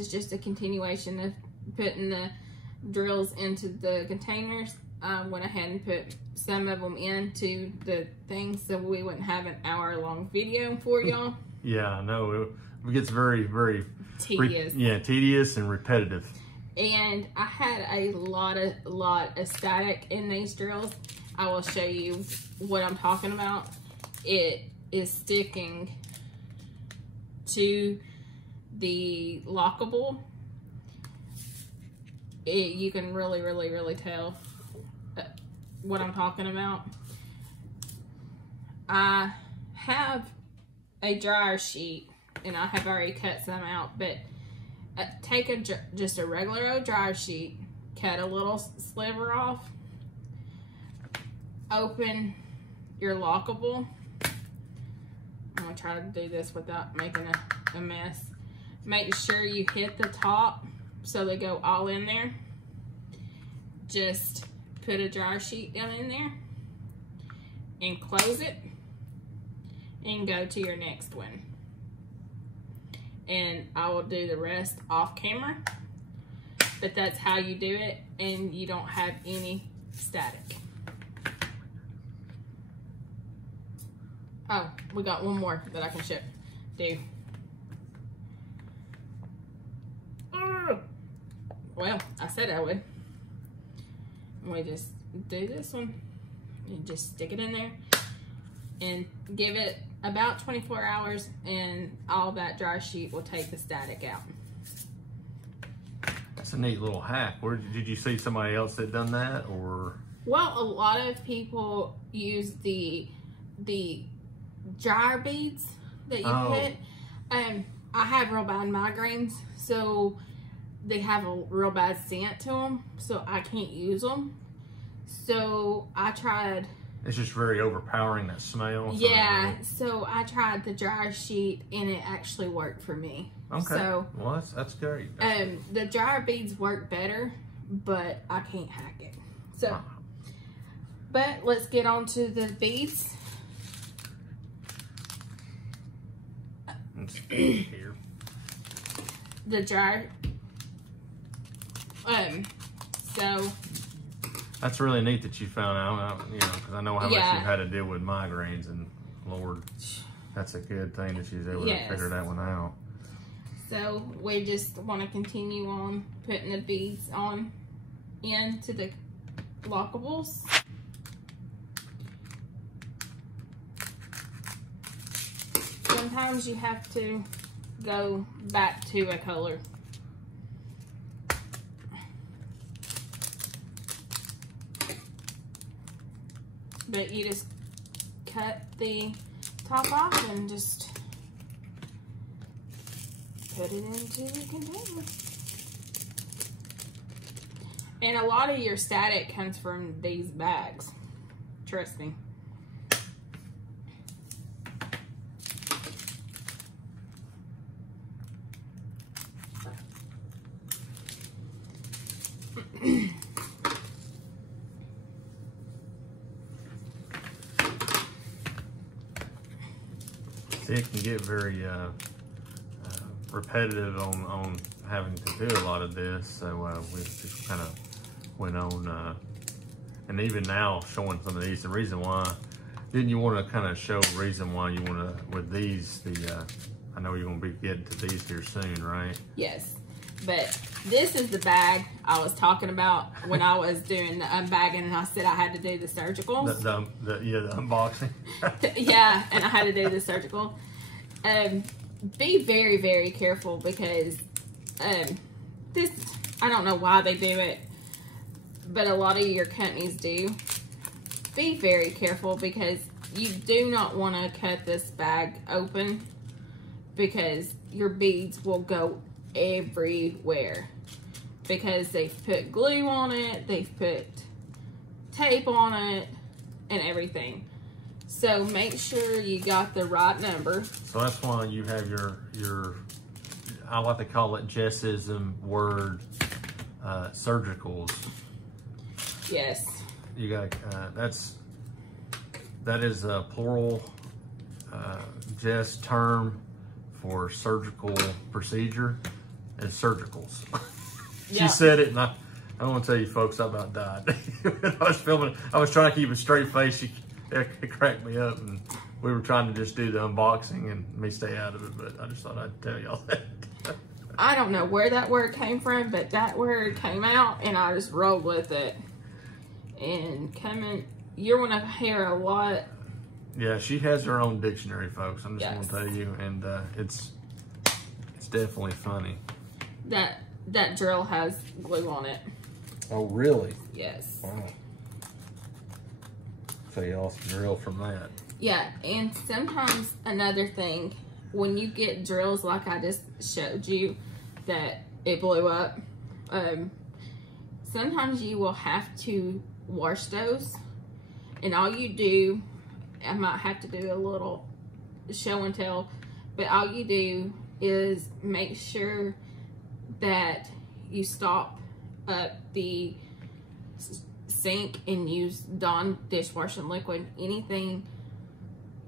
is just a continuation of putting the drills into the containers. I went ahead and put some of them into the thing so we wouldn't have an hour-long video for y'all. Yeah, I know. It gets very, very tedious. Tedious and repetitive. And I had a lot of static in these drills. I will show you what I'm talking about. It is sticking to the lockable. You can really tell what I'm talking about. I have a dryer sheet and I have already cut some out, but take just a regular old dryer sheet, cut a little sliver off, open your lockable. I'm gonna try to do this without making a mess. Make sure you hit the top so they go all in there. Just put a dryer sheet down in there and close it and go to your next one. And I will do the rest off camera, but that's how you do it and you don't have any static. Oh, we got one more that I can do. Well, I said I would. We just do this one. You just stick it in there and give it about 24 hours and all that dry sheet will take the static out. That's a neat little hack. Where did you see somebody else that done that, or? Well, a lot of people use the dryer beads that you put. I have real bad migraines, so they have a real bad scent to them, so I can't use them. So I tried. It's just very overpowering, that smell. Yeah, so I tried the dryer sheet and it actually worked for me. Okay. So, well, that's great. The dryer beads work better, but I can't hack it. So, but let's get on to the beads. Here. The dryer. So. That's really neat that you found out, you know, because I know how much you've had to deal with migraines, and Lord, that's a good thing that she's able to figure that one out. So we just want to continue on putting the beads on into the lockables. Sometimes you have to go back to a color. But you just cut the top off and just put it into the container. And a lot of your static comes from these bags. Trust me. It can get very repetitive on having to do a lot of this, so we just kind of went on, and even now showing some of these. The reason why, didn't you want to kind of show the reason why you want to, with these, I know you're going to be getting to these here soon, right? Yes, but this is the bag I was talking about when I was doing the unbagging, and I said I had to do the surgicals. The unboxing. Yeah, and I had to do the surgical. Be very careful because this, I don't know why they do it, but a lot of your companies do. Be very careful because you do not want to cut this bag open because your beads will go everywhere because they've put glue on it, they've put tape on it, and everything. So make sure you got the right number. So that's why you have your I like to call it Jessism word, surgicals. Yes. You got that is a plural Jess term for surgical procedure, and surgicals. Yeah. She said it, and I want to tell you folks, I about died. I was filming, I was trying to keep a straight face. It cracked me up, and we were trying to just do the unboxing and me stay out of it, but I just thought I'd tell y'all that. I don't know where that word came from, but that word came out, and I just rolled with it. And you're going to hear a lot. Yeah, she has her own dictionary, folks. I'm just Yes. going to tell you, and it's definitely funny. That drill has glue on it. Oh, really? Yes. Wow. So you lost the drill from that. Yeah, and sometimes another thing, when you get drills like I just showed you that it blew up, sometimes you will have to wash those, and all you do, I might have to do a little show and tell, but all you do is make sure that you stop up the sink and use Dawn dishwashing liquid. Anything,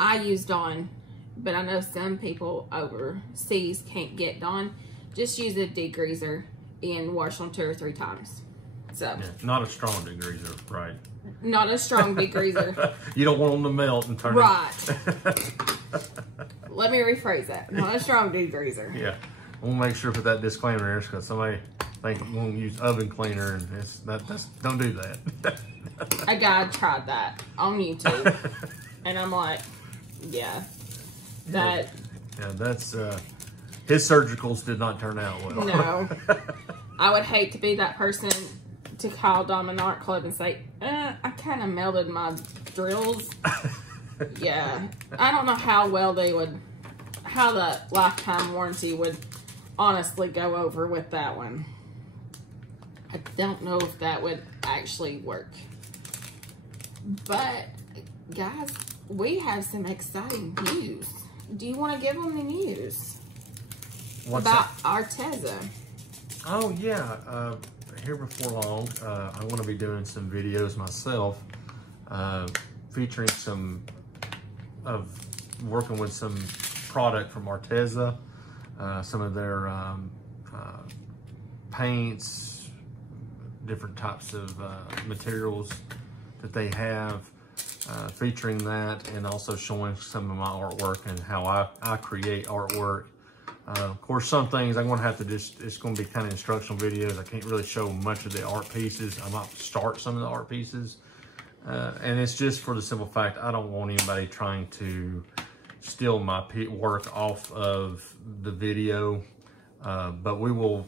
I use Dawn, but I know some people overseas can't get Dawn. Just use a degreaser and wash them 2 or 3 times. So Yeah, not a strong degreaser, right? not a strong degreaser. You don't want them to melt and turn Right. Let me rephrase that. Not a strong degreaser. Yeah, we'll make sure to put that disclaimer there because somebody think we're going to use oven cleaner, and that's don't do that. A guy tried that on YouTube, and I'm like, yeah, that. Yeah, that's his surgicals did not turn out well. No. I would hate to be that person to call Dominant Club and say, I kind of melted my drills. Yeah. I don't know how well how the lifetime warranty would honestly go over with that one. I don't know if that would actually work. But, guys, we have some exciting news. Do you want to give them the news? What's about that? Arteza? Oh, yeah. Here before long, I'm going to be doing some videos myself featuring working with some product from Arteza, some of their paints, different types of materials that they have, featuring that, and also showing some of my artwork and how I create artwork. Of course, some things I'm going to have to it's going to be kind of instructional videos. I can't really show much of the art pieces. I might start some of the art pieces. And it's just for the simple fact, I don't want anybody trying to steal my work off of the video. But we will,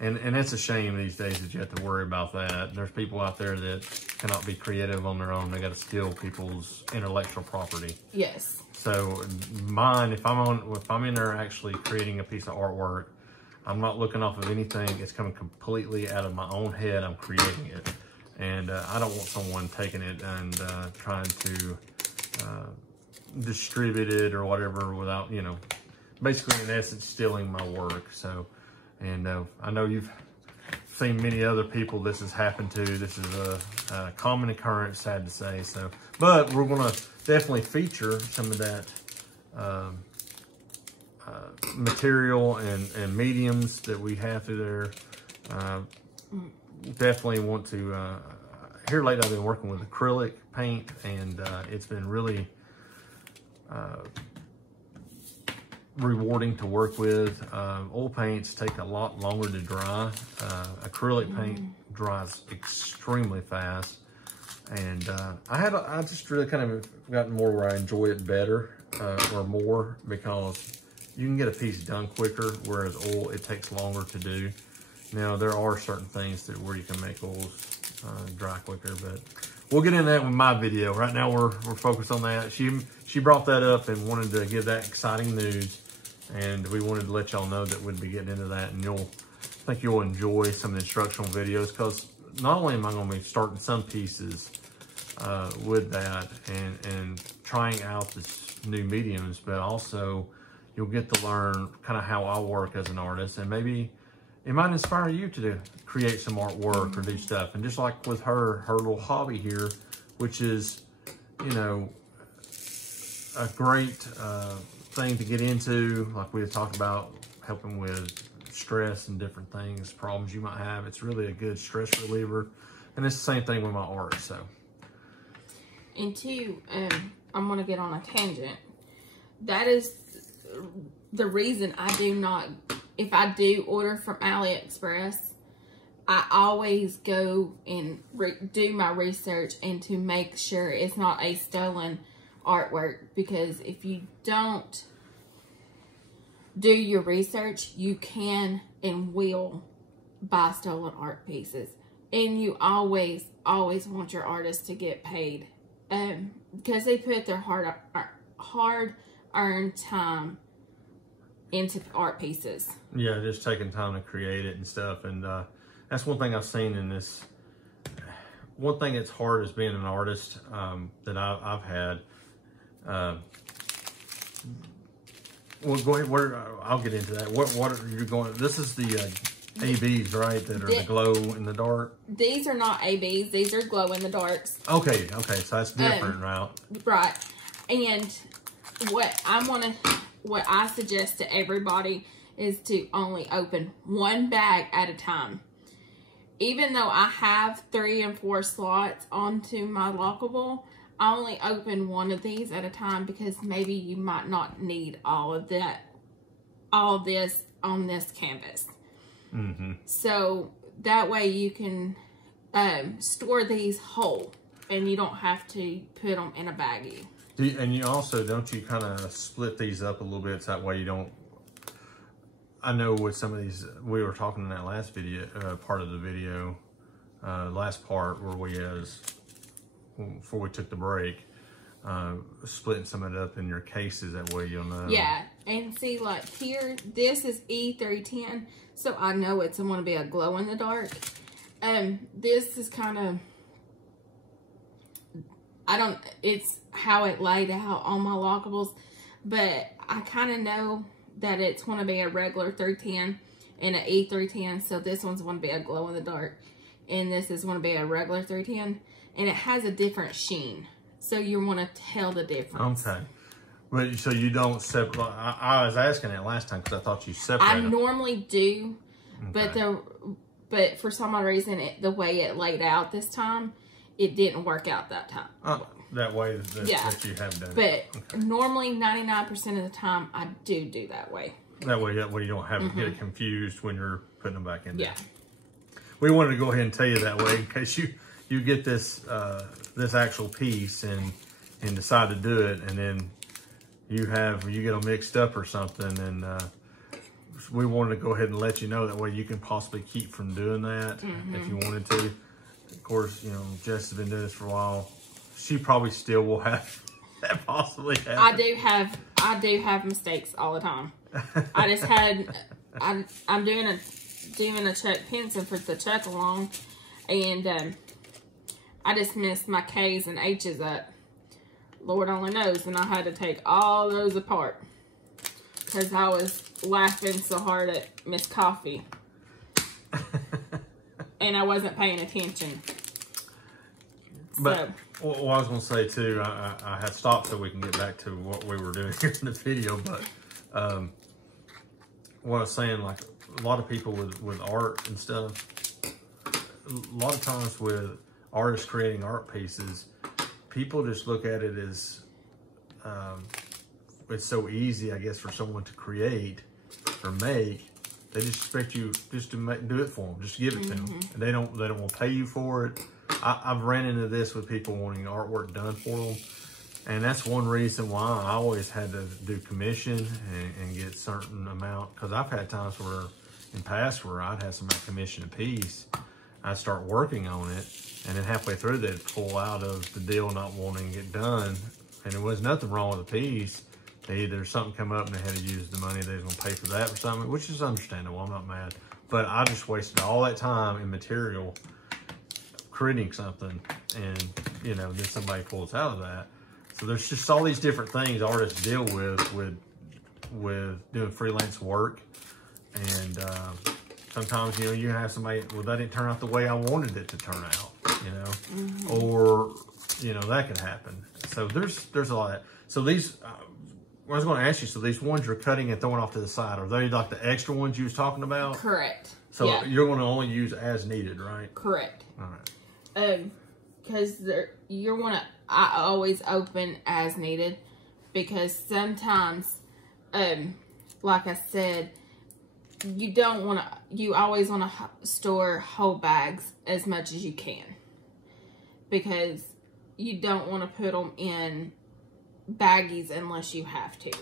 and it's a shame these days that you have to worry about that. There's people out there that cannot be creative on their own. They got to steal people's intellectual property. Yes. So mine, if I'm in there actually creating a piece of artwork, I'm not looking off of anything. It's coming completely out of my own head. I'm creating it. And I don't want someone taking it and trying to distribute it or whatever without, basically in essence stealing my work. So, and I know you've seen many other people this has happened to. This is a common occurrence, sad to say. So, but we're going to definitely feature some of that material and mediums that we have through there. Definitely want to, here lately I've been working with acrylic paint, and it's been really rewarding to work with. Oil paints take a lot longer to dry. Acrylic paint dries extremely fast. And I just really kind of gotten more where I enjoy it better or more, because you can get a piece done quicker, whereas oil, it takes longer to do. Now, there are certain things where you can make oils dry quicker, but we'll get into that with my video. Right now, we're focused on that. She brought that up and wanted to give that exciting news, and we wanted to let y'all know that we'd be getting into that, and I think you'll enjoy some of the instructional videos, because not only am I going to be starting some pieces with that and trying out this new mediums, but also you'll get to learn kind of how I work as an artist, and maybe it might inspire you to create some artwork or do stuff. And just like with her little hobby here, which is, a great thing to get into, like we had talked about, helping with stress and different things, problems you might have. It's really a good stress reliever. And it's the same thing with my art, so. And two, I'm going to get on a tangent. That is the reason I do not, if I do order from AliExpress, I always go and do my research and to make sure it's not a stolen artwork. Because if you don't do your research, you can and will buy stolen art pieces. And you always want your artist to get paid. Because they put their hard-earned time into art pieces. Yeah, just taking time to create it and stuff. And that's one thing I've seen in this. One thing that's hard is being an artist that I've had. Well, go ahead. I'll get into that. What are you going? This is the ABs, right? That are the glow in the dark. These are not ABs. These are glow in the darks. Okay. So that's different, right? Right. And what I suggest to everybody is to only open one bag at a time. Even though I have 3 and 4 slots onto my lockable, I only open one of these at a time because maybe you might not need all this on this canvas. Mm-hmm. So that way you can store these whole and you don't have to put them in a baggie. And you also, don't you kind of split these up a little bit so that way you don't, I know with some of these, we were talking in that last video, part of the video, last part where before we took the break, splitting some of it up in your cases, that way you'll know. Yeah, and see, like here, this is E310, so I know it's going to be a glow in the dark. This is kind of, it's how it laid out on my lockables, but I kind of know that it's going to be a regular 310 and an E310, so this one's going to be a glow in the dark, and this is going to be a regular 310, and it has a different sheen, so you want to tell the difference. Okay. But so you don't separate. I was asking that last time because I thought you separated. I normally do, Okay. but for some odd reason, the way it laid out this time, it didn't work out that time. That way that you have done it. But okay. Normally, 99% of the time, I do that way. That way you don't have to get confused when you're putting them back in there. Yeah. We wanted to go ahead and tell you that way in case you get this this actual piece and decide to do it, and then you get them mixed up or something, and we wanted to go ahead and let you know that way you can possibly keep from doing that if you wanted to. Of course, Jess has been doing this for a while. She probably still will have that possibly happen. I do have mistakes all the time. I just had I'm doing a Chuck Pinson for the Chuck along, and I just messed my K's and H's up. Lord only knows, and I had to take all those apart because I was laughing so hard at Miss Coffee, and I wasn't paying attention. But what I was going to say too, I had stopped so we can get back to what we were doing here in the video. But what I was saying, like a lot of people with art and stuff, a lot of times with artists creating art pieces, people just look at it as it's so easy, I guess, for someone to create or make. They just expect you just to do it for them, just give it to them, and they don't want to pay you for it. I've ran into this with people wanting artwork done for them, and that's one reason why I always had to do commission and get a certain amount, because I've had times where in past where I'd have somebody commission a piece, I'd start working on it, and then halfway through they'd pull out of the deal not wanting it done, and there was nothing wrong with the piece. Either something come up and they had to use the money, they was going to pay for that or something, which is understandable. I'm not mad, but I just wasted all that time and material creating something, and then somebody pulls out of that. So there's just all these different things artists deal with doing freelance work, and sometimes you have somebody, well, that didn't turn out the way I wanted it to turn out, or that could happen. So there's a lot of that. So these I was going to ask you, so these ones you're cutting and throwing off to the side, are they like the extra ones you was talking about? Correct. So yeah. you're going to only use as needed, right? Correct. All right. Because I always open as needed, because sometimes, like I said, you always want to store whole bags as much as you can, because you don't want to put them in baggies unless you have to,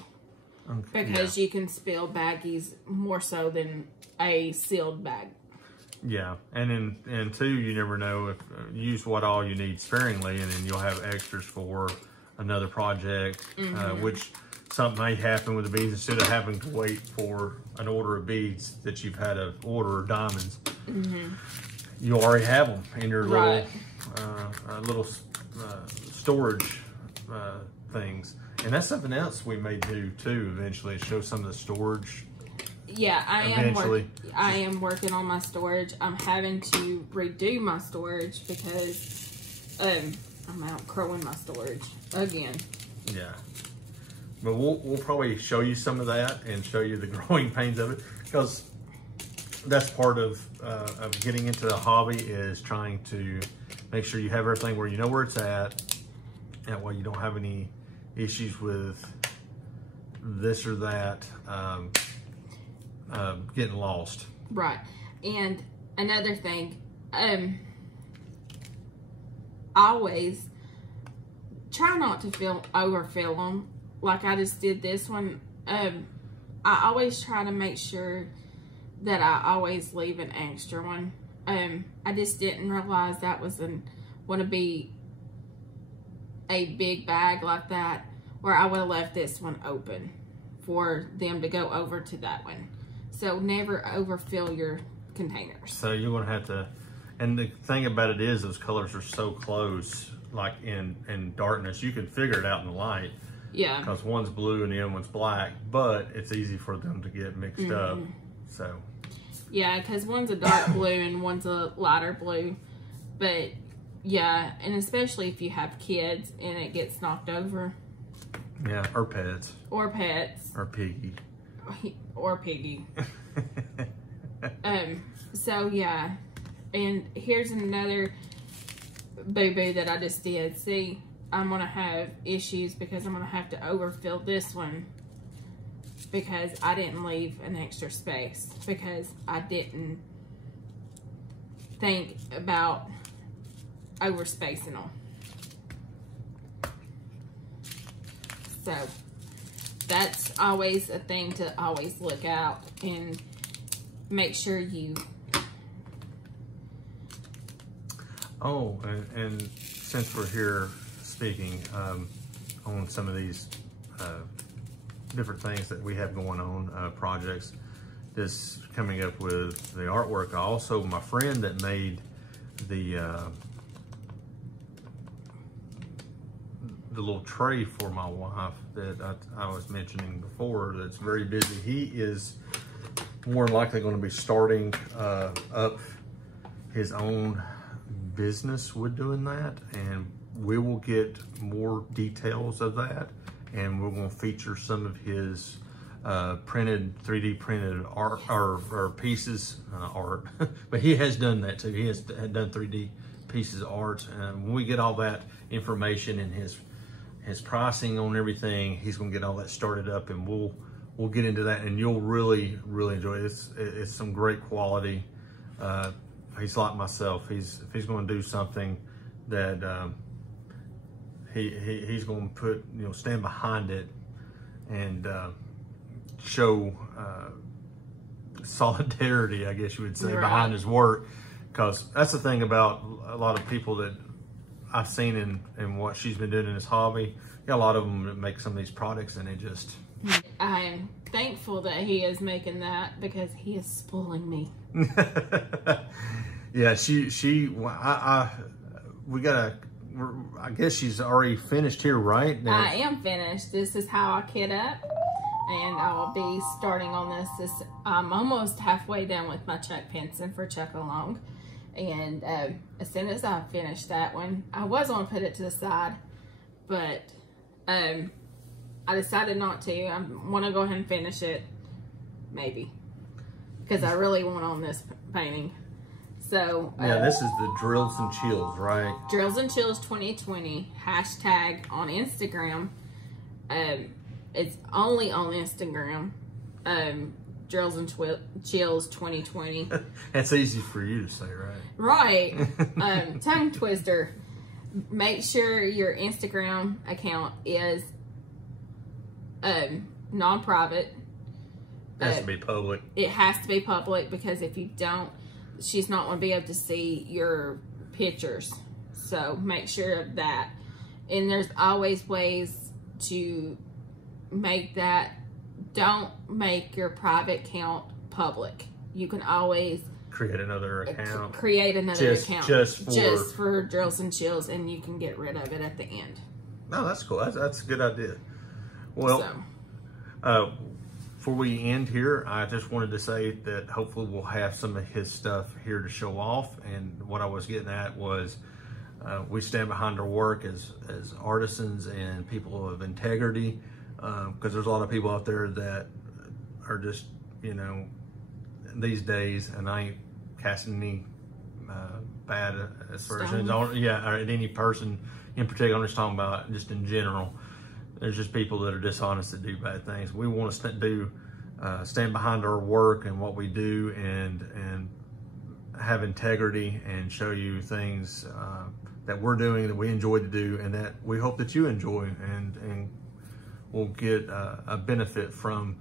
because you can spill baggies more so than a sealed bag. Yeah, and two, you never know if use what all you need sparingly, and then you'll have extras for another project, which something may happen with the beads. Instead of having to wait for an order of beads that you've had to order, or diamonds, you already have them in your little storage things. And that's something else we may do too eventually, show some of the storage. Yeah, I am working on my storage. I'm having to redo my storage because I'm outgrowing my storage again. Yeah, but we'll probably show you some of that and show you the growing pains of it, because that's part of getting into the hobby, is trying to make sure you have everything where you know where it's at. That way you don't have any issues with this or that getting lost. Right. And another thing, always try not to overfill them. Like I just did this one. I always try to make sure that I always leave an extra one. I just didn't realize that was want to be a big bag like that, where I would have left this one open for them to go over to that one. So never overfill your containers. So you're going to have to, and the thing about it is those colors are so close, like in darkness, you can figure it out in the light. Yeah. Because one's blue and the other one's black, but it's easy for them to get mixed up. So. Yeah, because one's a dark blue and one's a lighter blue. But yeah, and especially if you have kids and it gets knocked over. Yeah, or pets. Or pets. Or Piggy. Or Piggy. So yeah, and here's another boo-boo that I just did. See, I'm gonna have issues because I'm gonna have to overfill this one because I didn't leave an extra space, because I didn't think about overspacing them. So that's always a thing to always look out and make sure you. Oh, and since we're here speaking on some of these different things that we have going on, projects, this coming up with the artwork. Also, my friend that made the little tray for my wife that I was mentioning before, that's very busy. He is more than likely going to be starting up his own business with doing that, and we will get more details of that, and we're going to feature some of his 3D printed art or pieces, art. But he has done that too. He has done 3D pieces of art, and when we get all that information and his pricing on everything, he's going to get all that started up, and we'll get into that, and you'll really enjoy it. It's some great quality. He's like myself. If he's going to do something that he's going to put, stand behind it and show solidarity, I guess you would say, behind his work. Because that's the thing about a lot of people that I've seen in what she's been doing in this hobby. A lot of them that make some of these products, and it just. I am thankful that he is making that, because he is spoiling me. Yeah, I guess she's already finished here, right? Now, I am finished. This is how I kit up, and I will be starting on this. I'm almost halfway done with my Chuck Pinson for Chuck Along, and as soon as I finish that one, I was going to put it to the side, but I decided not to. I want to go ahead and finish it, maybe, because I really want on this painting. So yeah, this is the Drills and Chills, right? Drills and Chills 2020 hashtag on Instagram. It's only on Instagram. Drills and Chills 2020. That's easy for you to say, right? Right. Tongue twister. Make sure your Instagram account is non-private. It has to be public. It has to be public, because if you don't, she's not going to be able to see your pictures. So make sure of that. And there's always ways to make that. Don't make your private account public. You can always create another account. Just for Drills and Chills, and you can get rid of it at the end. No, that's cool. That's a good idea. Well, before we end here, I just wanted to say that hopefully we'll have some of his stuff here to show off. And what I was getting at was we stand behind our work as artisans and people of integrity, because there's a lot of people out there that are just, you know, these days, and I ain't casting any bad aspersions on, or any person in particular. I'm just talking about just in general. There's just people that are dishonest that do bad things. We want to stand behind our work and what we do, and have integrity, and show you things that we're doing that we enjoy to do, and that we hope that you enjoy, and will get a benefit from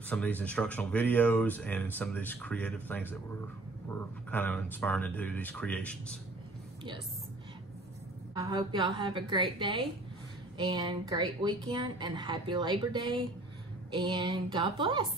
some of these instructional videos and some of these creative things that we're kind of inspiring to do, these creations. Yes. I hope y'all have a great day and great weekend, and happy Labor Day, and God bless.